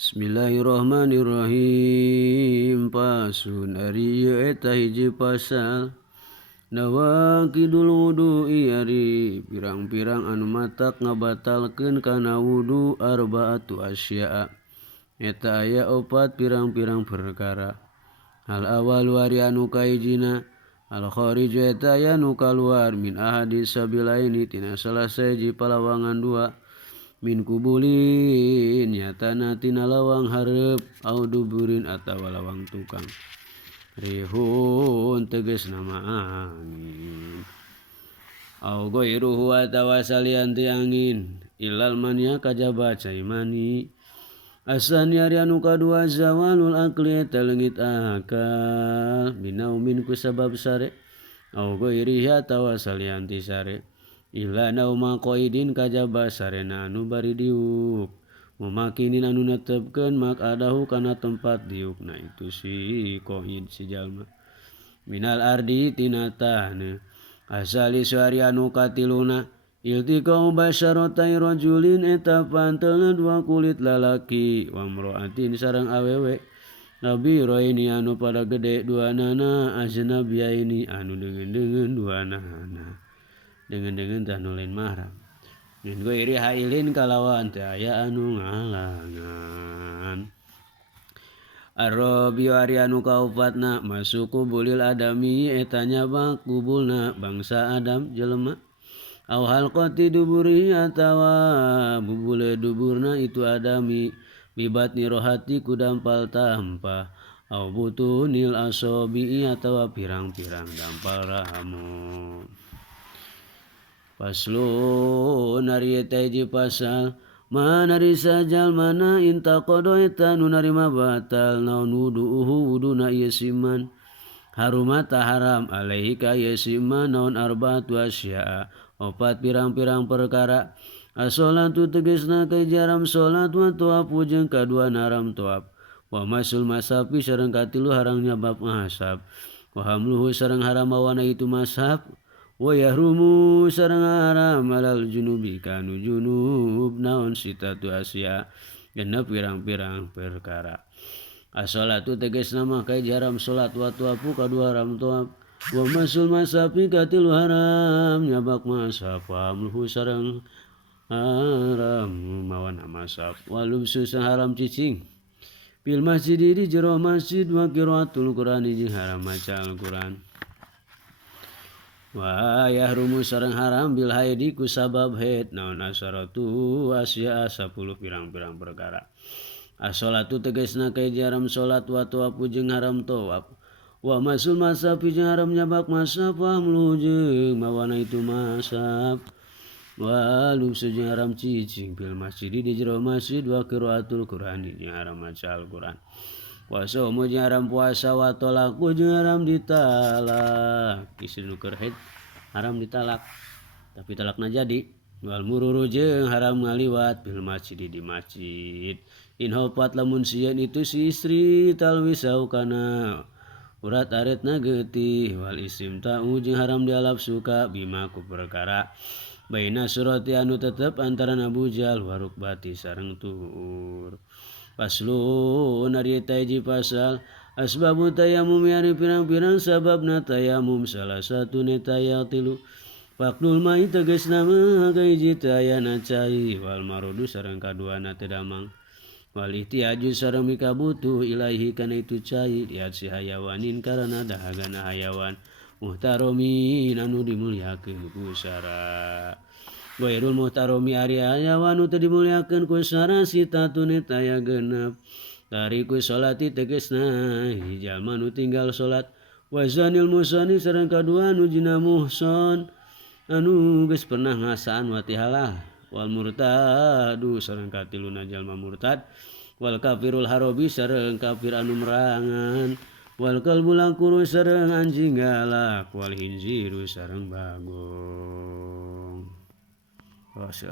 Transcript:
Bismillahirrahmanirrahim. Pasun ari ieu eta hiji pasal nawaqidul wudu'i ari pirang-pirang anu matak ngabatalkeun kana wudu arba'atu asya'a eta aya opat pirang-pirang perkara. Hal awalu ari anu kahijina al khariju eta aya nu kaluar min ahadis sabilaini tina salah sahiji palawangan dua min kubulin nyatana tina lawang hareup au duburin atawa lawang tukang. Rihun tegasna angin au ghairuhu atawa salian ti angin illal mania kajaba cai mani. Asani ari anu kadua zawalul akli eta leungit akal binaumin ku sabab sare au ghairihi atawa salian ti sare illa nauma qaidin kajaba sarena anu bari diuk mumakinin anu netepkeun maq'adahu kana tempat diukna itu si qaid si jalma minal ardi tina taneuh. Asali suari anu katiluna iltiqau basyaratai rajulin eta pantelna dua kulit lalaki wa imra'atin sareng awewe nabiraini anu pada gede duanana ajnabiyaini anu deungeun-deungeun duanana deungeun-deungeun tah nu lain mahram min ghairi hailin kalawan teu aya anu ngalangan. Ar-rabi'u ari anu kaopatna masuku bulil adami eta nyabak kubulna bangsa Adam jelema au halqati duburi atawa bubule duburna itu adami bibatni rohati ku dampal tampah au butunil asabi'i atawa pirang-pirang dampal rahmu. Paslun ari eta hiji pasal manari sajal mana intaqado eta nu narima batal naon wudu'uhu wuduna ieu siman harumata haram alaihi ka ieu siman naon arba'atu asya'a opat pirang-pirang perkara. As-sholatu tegasna kajaram sholat wa tuapu jeung kadua naram tuap wa masul masafi sareng katilu harang nyabab mahasab wa hamluhu sareng haram awana itu mashab wa yahrumu sareng haram alal junubi kanu junub naon sitatu asya genep pirang-pirang perkara. As-sholatu tegasna mah kajaram sholat wa tuapu kadua haram tuap wa masul masafi katilu haram nyabak mashab wa hamluhu sareng haram mawana mashab wa lubsu sareng haram cicing fil masjid di jero masjid wa qiraatul Qur'an jeung haram maca Al-Qur'an wa yahrumu sareng haram bil haidi ku sabab haid naon asaratu asya 10 pirang-pirang perkara. As-sholatu tegasna kajaram salat wa tuapu jeung haram tawaf wa masul masafi jeung haram nyabak masaf wa hamluhu jeung mawana itu masaf wa lubsu jeung haram cicing fil masjid di jero masjid wa qiraatul Qur'an jeung haram maca Al-Qur'an wa saumu jeung haram puasa wa talaku jeung haram ditalak istri nu keur haid haram ditalak tapi talakna jadi wal mururu jeung haram ngaliwat fil masjid di masjid in hafat lamun sieun itu si istri talwisau kana urat aretna getih wal istimta'u jeung haram dialap suka bima ku perkara baina surati anu tetep antara Abu Jahal wa rukbati sareng tuhur. Paslun ari eta hiji pasal asbabu tayamum ari pirang-pirang sababna tayamum salah satuna taya tilu faqdul mai tegasna mah kahiji tayana cai wal marodu sareng kaduana teu damang wal ihtiyaju sareng mikabutuh ilaihi kana itu cai lihat si hayawanin karana dahagana hayawan muhtaromin anu dimuliakeun ku syara. Wairul muhtaromi ari hayawan anu teu dimuliakeun ku syara sitatun eta aya genep. Tariku sholati tegasna jalma nu tinggal salat wa zanil musani sareng kadua anu jina muhson anu geus pernah ngasaan wati halal wal murtadu sareng katiluna jalma murtad wal kafirul harobi sareng kafir anu merangan wal kalbul angkuru sareng anjing galak wal hinziru sareng bagong.